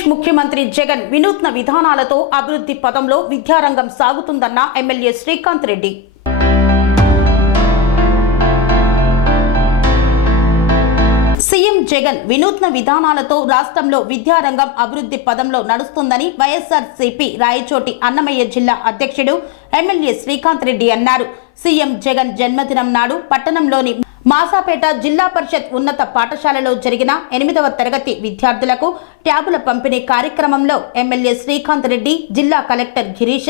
ఆంధ్రప్రదేశ్ ముఖ్యమంత్రి జగన్ వినూత్న విధానాలతో అభివృద్ధి పథంలో విద్యారంగం సాగుతుందన్న ఎమ్మెల్యే శ్రీకాంత్ రెడ్డి. సీఎం జగన్ వినూత్న విధానాలతో రాష్ట్రంలో విద్యారంగం అభివృద్ధి పదంలో నడుస్తుందని వైఎస్ఆర్సీపీ రాయచోటి అన్నమయ్య జిల్లా అధ్యక్షుడు ఎమ్మెల్యే శ్రీకాంత్ రెడ్డి అన్నారు. సీఎం జగన్ జన్మదినం నాడు పట్టణంలోని మాసాపేట జిల్లా పరిషత్ ఉన్నత పాఠశాలలో జరిగిన 8వ తరగతి విద్యార్థులకు ట్యాబుల పంపిణీ కార్యక్రమంలో ఎమ్మెల్యే శ్రీకాంత్ రెడ్డి, జిల్లా collector Girisha,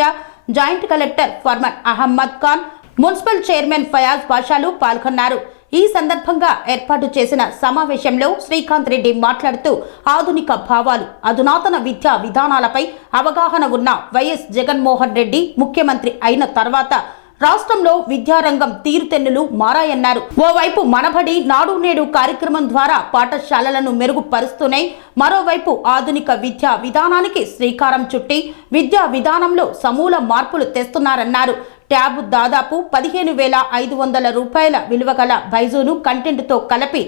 joint collector Farman Ahmed Khan, municipal chairman Fayaz బాషాలు పాల్గొన్నారు. ఈ సందర్భంగా ఏర్పాటు చేసిన సమావేశంలో శ్రీకాంత్ రెడ్డి మాట్లాడుతూ ఆధునిక భావాలు, అధునాతన విద్యా విధానాలపై అవగాహన ఉన్న వైఎస్ జగన్మోహన్ రెడ్డి ముఖ్యమంత్రి అయిన తర్వాత రాష్ట్రంలో విద్యారంగం తీరుతెన్నులు మారాయన్నారు. ఓవైపు మనబడి నాడు నేడు కార్యక్రమం ద్వారా పాఠశాలలను మెరుగుపరుస్తూనే మరోవైపు ఆధునిక విద్యా విధానానికి శ్రీకారం చుట్టి విద్యా విధానంలో సమూల మార్పులు తెస్తున్నారన్నారు. ట్యాబ్ దాదాపు 15,500 రూపాయల విలువ గల బైజూను కంటెంట్తో కలిపి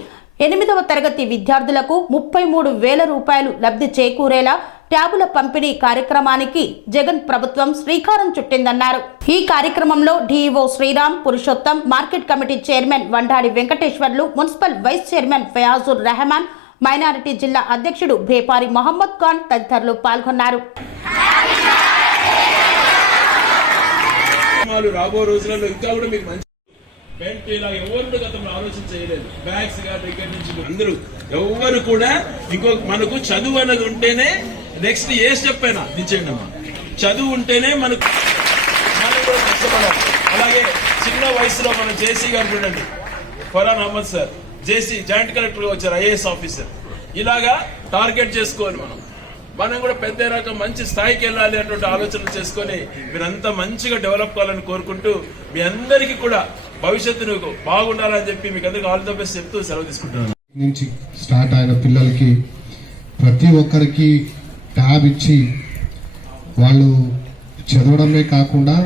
8వ తరగతి విద్యార్థులకు 33,000 రూపాయలు లబ్ధి చేకూరేలా ట్యాబుల పంపిణీ కార్యక్రమానికి జగన్ ప్రభుత్వం శ్రీకారం చుట్టిందన్నారు. ఈ కార్యక్రమంలో DEO Sriram, Purushottam, market committee chairman Vandadi Venkateswarlu, municipal vice chairman Fayazur Rehman, minority జిల్లా అధ్యక్షుడు భేపారి మహమ్మద్ ఖాన్ తదితరులు పాల్గొన్నారు. రాబో రోజులలో ఇంకా కూడా మీకు మంచి బెల్ట్ ఇలా ఎవరు గతంలో ఆలోచన చేయలేదు. బ్యాగ్స్ దగ్గర నుంచి అందరూ ఎవరు కూడా మనకు చదువు అనేది ఉంటేనే నెక్స్ట్ ఏ స్టెప్ అయినా దించేయండి అమ్మా. చదువు ఉంటేనే మనకు కష్టపడాలి. అలాగే చిన్న వయసులో మనం జేసీ గారు చూడండి, Farhan Ahmed sir JC joint collector గా వచ్చారు, ఐఏఎస్ ఆఫీసర్. ఇలాగా టార్గెట్ చేసుకోవాలి మనం కూడా పెద్ద రకం మంచి స్థాయికి వెళ్ళాలి అటువంటి ఆలోచనలు చేసుకుని మీరంతా మంచిగా డెవలప్ కావాలని కోరుకుంటూ మీ అందరికీ కూడా భవిష్యత్తు బాగుండాలని చెప్పి మీకు అందరికీ ఆల్ ద బెస్ట్ చెప్తూ సెలవు తీసుకుంటున్నాను. నుంచి స్టార్ట్ అయిన పిల్లలకి ప్రతి ఒక్కరికి ట్యాబ్ ఇచ్చి వాళ్ళు చదవడమే కాకుండా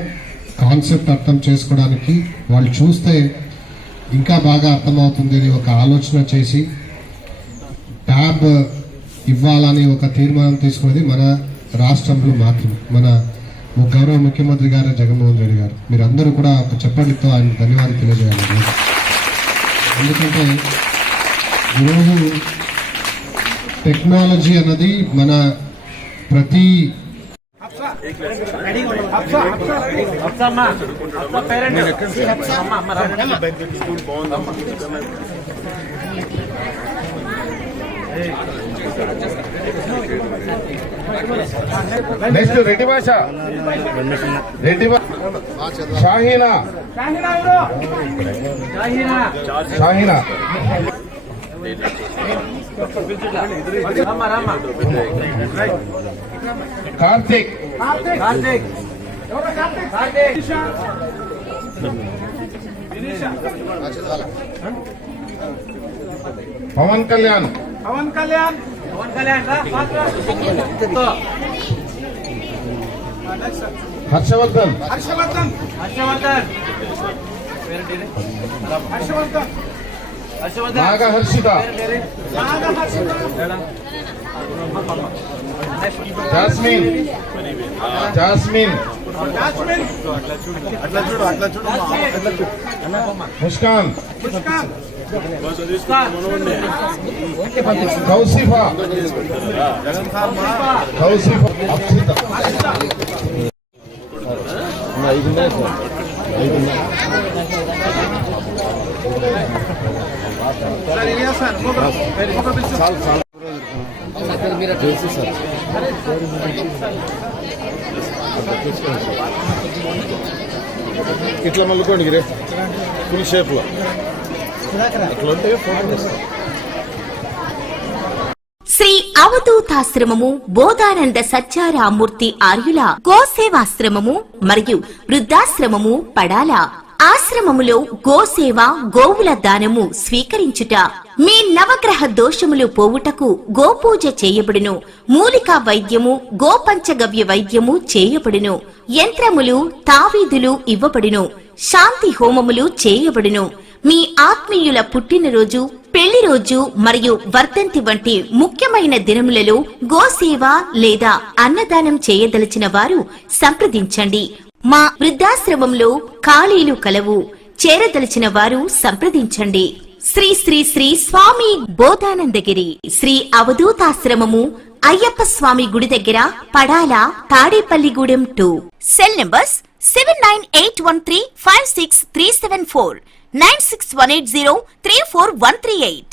కాన్సెప్ట్ అర్థం చేసుకోవడానికి వాళ్ళు చూస్తే ఇంకా బాగా అర్థమవుతుంది అని ఒక ఆలోచన చేసి ట్యాబ్ ఇవ్వాలని ఒక తీర్మానం తీసుకున్నది మన రాష్ట్రంలో మాత్రమే మన గౌరవ ముఖ్యమంత్రి గారు జగన్మోహన్ రెడ్డి గారు. మీరందరూ కూడా ఒక చెప్పడితో ఆయన ధన్యవాదాలు తెలియజేయాలి. ఎందుకంటే ఈరోజు టెక్నాలజీ అన్నది మన ప్రతి నెక్స్ట్ రెడ్డి భాష, షాహీనా, కార్తీక్, పవన్ కళ్యాణ్, హర్షవర్ధన్, నాగహర్షిత, జాస్మిన్, ముస్కాన్, కౌసిఫా, అక్షిత. ఇట్లా మళ్ళీ రే ఫుల్ షేప్ లో అట్లా ఫోటో. శ్రీ అవధూతాశ్రమము, బోధానంద సత్యారామూర్తి ఆర్యుల గోసేవాశ్రమము మరియు వృద్ధాశ్రమము పడాల. ఆశ్రమములో గోసేవ, గోవుల దానము స్వీకరించుట, మీ నవగ్రహ దోషములు పోవుటకు గోపూజ చేయబడును. మూలికా వైద్యము, గోపంచగవ్య వైద్యము చేయబడును. యంత్రములు, తావీదులు ఇవ్వబడును. శాంతి హోమములు చేయబడును. మీ ఆత్మీయుల పుట్టినరోజు, పెళ్లి రోజు మరియు వర్ధంతి వంటి ముఖ్యమైన దినములలో గోసేవ లేదా అన్నదానం చేయదలిచిన వారు సంప్రదించండి. మా వృద్ధాశ్రమంలో ఖాళీలు కలవు. చేరదలిచిన వారు సంప్రదించండి. శ్రీ శ్రీ శ్రీ స్వామి బోధానందగిరి శ్రీ అవధూతాశ్రమము, అయ్యప్ప స్వామి గుడి దగ్గర, పడాల, తాడేపల్లిగూడెం 2. Cell numbers 7981356374, 9618034 138.